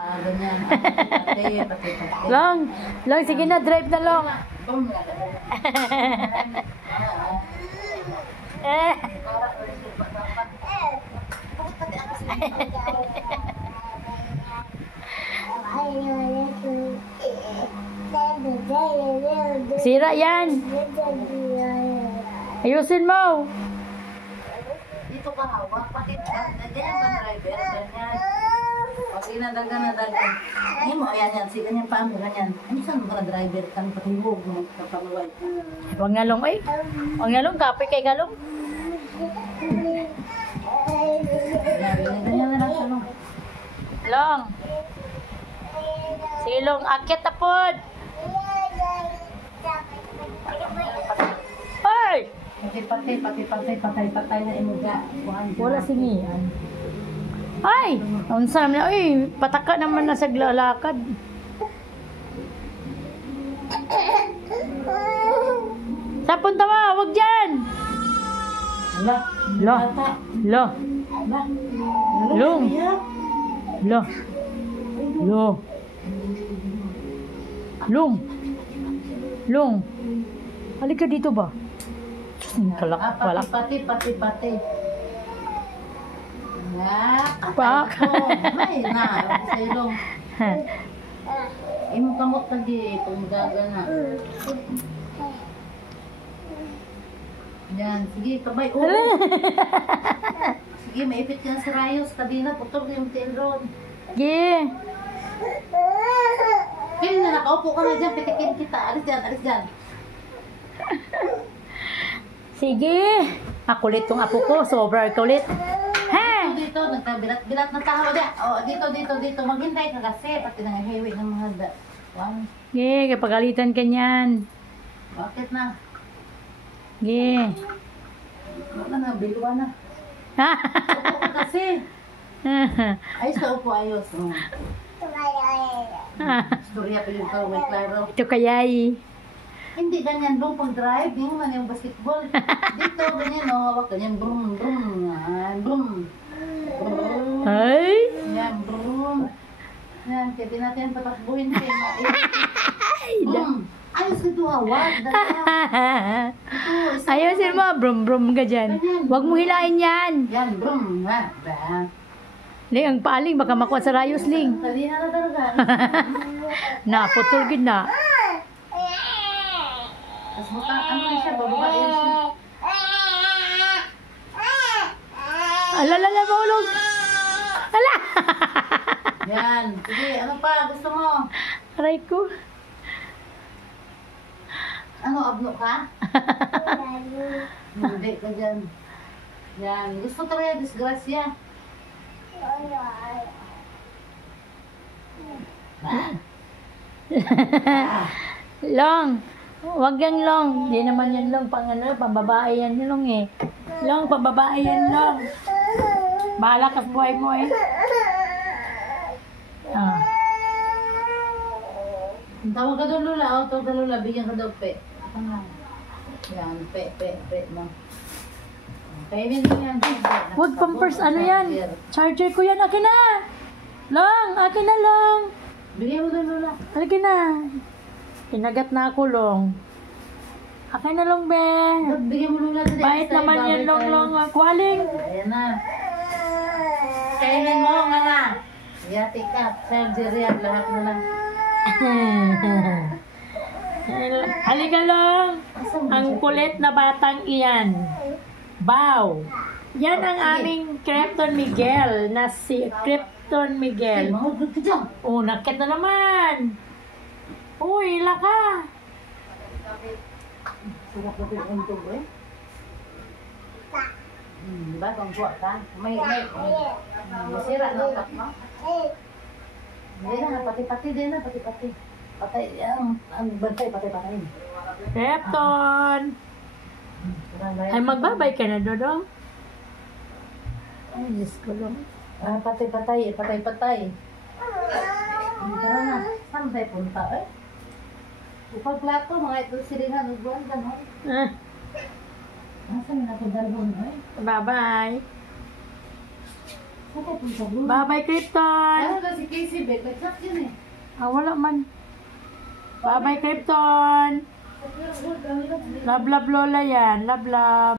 Ganyan. Long, Long, sige na, drive na Long. Sira yan. Ayusin mo. Dito ka hawak, pati ganyan ba driver, ganyan. Pag inadagan. Hindi mo, yan, sige ganyan pa mo, ganyan. Ano saan mo ka driver, kami patihog mo, kapaluway. Huwag nga Long, ay. Huwag nga Long, kape kay Galong. Ganyan na lang siya, no? Long. Sige Long, akit na pod. Ay! Patay na imuga. Wala singian. Ay! Unsa naman, ay, pataka naman na sa lalakad. Sa punta mo, wag dyan! Ala, Lo, lo, Long, lo, lo, Long, Long, halika dito ba? Kalak, kalak. Pati. Pak. Ay, na, sa ilong. Imo kamot lagi, panggaga na. Yan, sige, kabay. Sige, maipit ka na sa rayos. Kadina, putol yung tail road. Sige. Kaya na, nakaupo ka na dyan, pitikin kita. Alis dyan. Sige. Akulit tong apo ko, sobra kulit. He! Dito, nagkabilat na tahaw dyan. O, dito. Maghintay ka kasi, pati nangahiwi ng mga Sige, kapagalitan ka niyan. Bakit na? Sige. Wala na, bilwa na. Upo ka kasi. Ayos na upo, ayos. Storya pa yung may klaro. Ito kayay. Hindi ganyan bro, pag drive, yung man yung basketball. Dito, ganyan, hawak ganyan, brum. Ay! Yan, brum. Yan, kaya di natin patakbuhin kayo. Ayos ito, hawak. Ayusin mo, brum ka dyan. Huwag mo hilain yan. Yan, brum. Ling, ang paaling, baka makuha sa rayos, Ling. Tali na talaga. Putol gid na. Tapos bukang, ano na siya, bababain siya. Alala, maulog. Ala! Yan, sige, ano pa, gusto mo? Aray ko. Ano, abno ka? Hindi ka dyan. Yan, gusto talaga, disgrasya. Long, wag yan Long. Hindi naman yan Long, pambabae yan Long eh. Long, pambabae yan Long. Bahala ka sa buhay mo eh. Tawag ka doon Lula, tawag ka Lula, bigyan ka daw pe. Yan, pe mo. Kainin mo yan. Wood pampers, ano yan? Charger ko yan, akin na. Long, akin na Long. Bigyan mo doon Lula. Akin na. Inagat na ako Long. Akin na Long, be. Bigyan mo Lula. Bait naman yan Long. Kwaling. Ayan na. Kainin mo nga na. Yati ka. Surgery at lahat mo lang. Halika Long. Ang kulit na batang iyan. Bow. Yan ang aming Krypton Miguel na si Krypton Miguel. Mahugod ka dyan. Oh, nakit na naman. Uy, ila ka. Sumak na pinuntok eh. Diba? Kung kuha ka. May masira na utak mo. Hindi na, pati-pati din na, pati-pati. Patay, ang bantay, patay. Krypton. Ay, magbabay ka na, Dodong. Ay, Diyos ko lang. Patay. Tara na, saan tayo punta eh? Upag plato, mga ito silingan, ubuan ka no? Nasaan na ito dalawang eh? Bye-bye. Saka po sa blue. Bye-bye, Krypton. Ano ba si Casey Beck? Nag-chat yun eh. Wala man. Bye-bye, Krypton. Love, love, Lola yan. Love, love.